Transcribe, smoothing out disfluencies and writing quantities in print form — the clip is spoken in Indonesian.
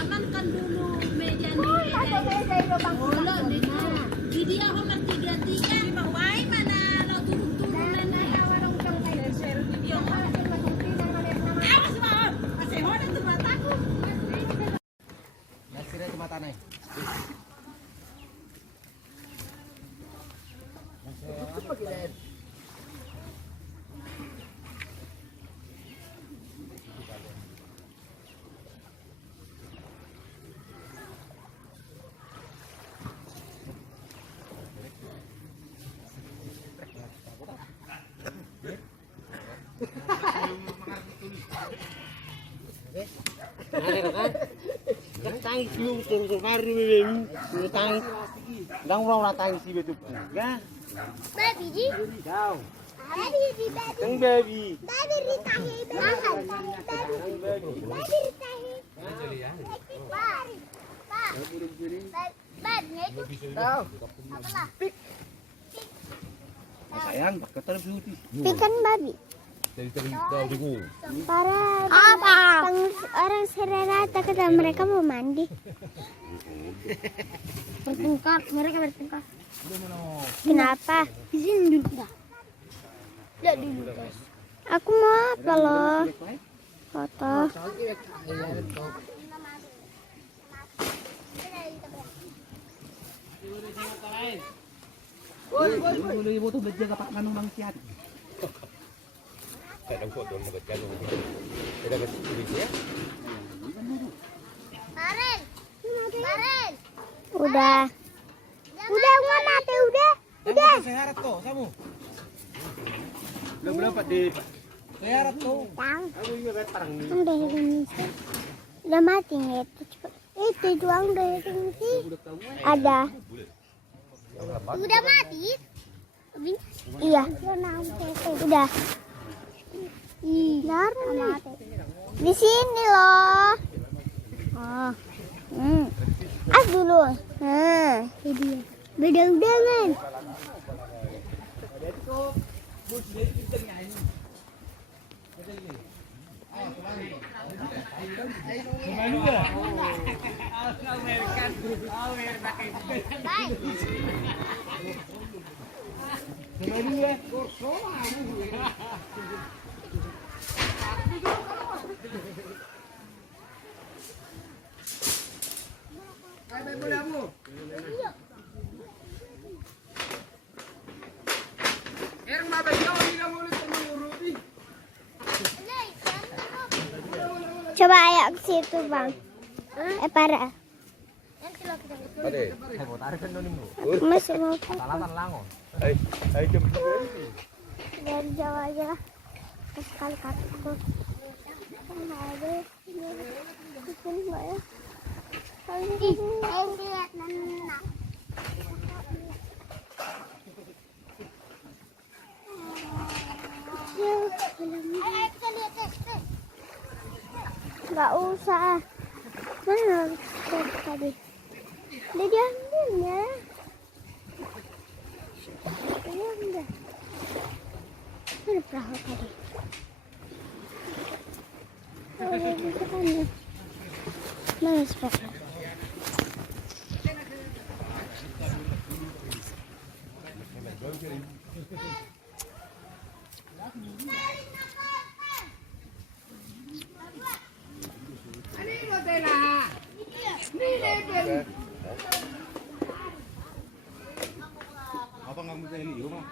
Amankan dulu mejanya. Jadi ako magtiga-tiga. Mawai mana lo turun-turunan na warang utang kayo. Awas mo! Kasi hoda tumata ko. Nasira tumata na eh. Tang siung terus kari bem, tang, dang orang tang si betul, ya? Baby ji, Kau, baby ji, tang baby, baby ritahi, baby ritahi. kau, Pik. sayang, ketar beauty. Pikan babi. Para orang sererata kata mereka mau mandi. Bertengkar, mereka bertengkar. Kenapa? Di sini dulu dah. Tidak dulu guys. Aku mau apa loh? Foto. Boleh ibu tuh belajar dapat kanung bang siat. Kadang foto mau kanung. Kita bersih ya. Karen. Karen. Udah. Udah mati udah. Udah. Sehat tuh, kamu. Belum dapat di. Sehat tuh. Tang. Aku juga parang nih. Udah Indonesia. Udah mati nggak itu cepet. Itu doang udah Indonesia. Ada. Udah mati? Iya. Udah. Mati. Di sini loh. Oh. Dulu. Nah, ini dia. Bedang-bedangan. Coba ayo ke situ bang. Para. Ade. Masih mau ke Salaman langon. Ay jemput. dari Jawa aja lah. Sekali kakiku. Ada. Di sini nggak ya? Lihat nana. Nggak usah. Mana tadi? Dia diambil ya. Diambil. Mana perahu tadi? Oh, itu kan ya. Mana sepeda? Apa nggak bisa ini rumah?